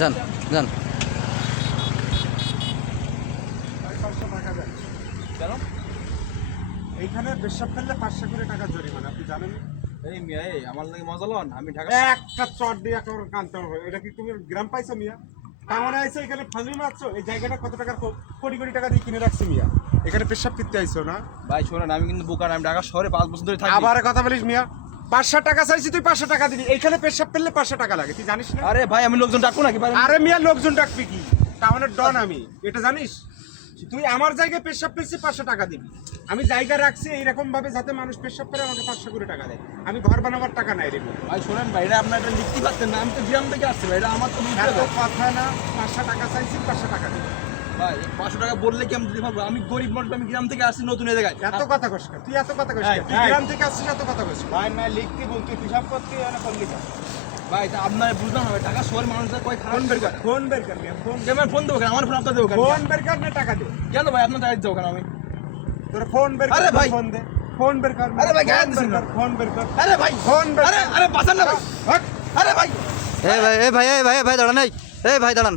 যান যান। কেন? এইখানে পেশাব ফেললে 500 করে টাকা জরিমানা, আপনি জানেন? এই মিয়া, এই আমার লাগে মজা লন, আমি ঢাকা একটা চট দিয়ে একেবারে কানতে হবে। এটা কি তুমি গ্রাম পাইছো মিয়া? টাউনে আইছো, এখানে ফাজলি মারছো। এই জায়গাটা কত টাকার, কোটি কোটি টাকা দিয়ে কিনে রাখছি মিয়া। এখানে পেশাব করতে আইছো না? ভাই শোনেন, আমি কিন্তু বোকা না, আমি ঢাকা শহরে 5 বছর ধরে থাকি। আবার কথা বলিস মিয়া। 500 টাকা চাইছি, তুই 500 টাকা দিবি। এইখানে পেশাব ফেললে 500 টাকা লাগে, তুই জানিস না? আরে ভাই, আমি লোকজন ডাকবো নাকি ভাই? আরে মিয়া, লোকজন ডাকবি কি? টাউনের ডন আমি, এটা জানিস? তুই আমার জায়গায় পেশাব ফেলছি, 500 টাকা দিবি। আমি জায়গা রাখছি এইরকম ভাবে যাতে মানুষ পেশাব করে, আমাকে 500 করে টাকা দেয়। আমি ঘর বানাবার টাকা নাই রে মিয়া। ভাই শোনেন ভাই, এটা আপনার এটা লিখতে পারতেন না, আমি তো গ্রাম থেকে আসছি ভাই, এটা আমার তো লিখতে এত হবে। কথা না, 500 টাকা চাইছি, 500 টাকা দিবি। ভাই 500 টাকা বললে কি আমি দিতে পারবো? আমি গরিব মানুষ, আমি গ্রাম থেকে আসছি নতুন এই জায়গায়। এত কথা কস কেন? তুই এত কথা কস কেন? তুই গ্রাম থেকে আসছিস, এত কথা কস কেন? ভাই না লিখতে বলতে হিসাব করতে না করলি কেন? ভাই তা আপনার বুঝলাম না ভাই, ঢাকা শহরের মানুষরা কয় খারাপ ফোন বের কর, ফোন বের কর মিয়া, ফোন কেমন ফোন দেবো কেন? আমার ফোন আপনার দেবো কেন? ফোন বের কর না, টাকা দে। কেন ভাই আপনার টাকা দিতে কেন আমি? তোর ফোন বের কর। আরে ভাই। ফোন দে, ফোন বের কর। আরে ভাই, গায়ে ফোন দিছেন বের কর, না। ফোন বের কর। আরে ভাই, ফোন বের আরে কর। আরে বাঁচান না ভাই, হট। আরে ভাই। এ ভাই দাঁড়ান, এই ভাই দাঁড়ান।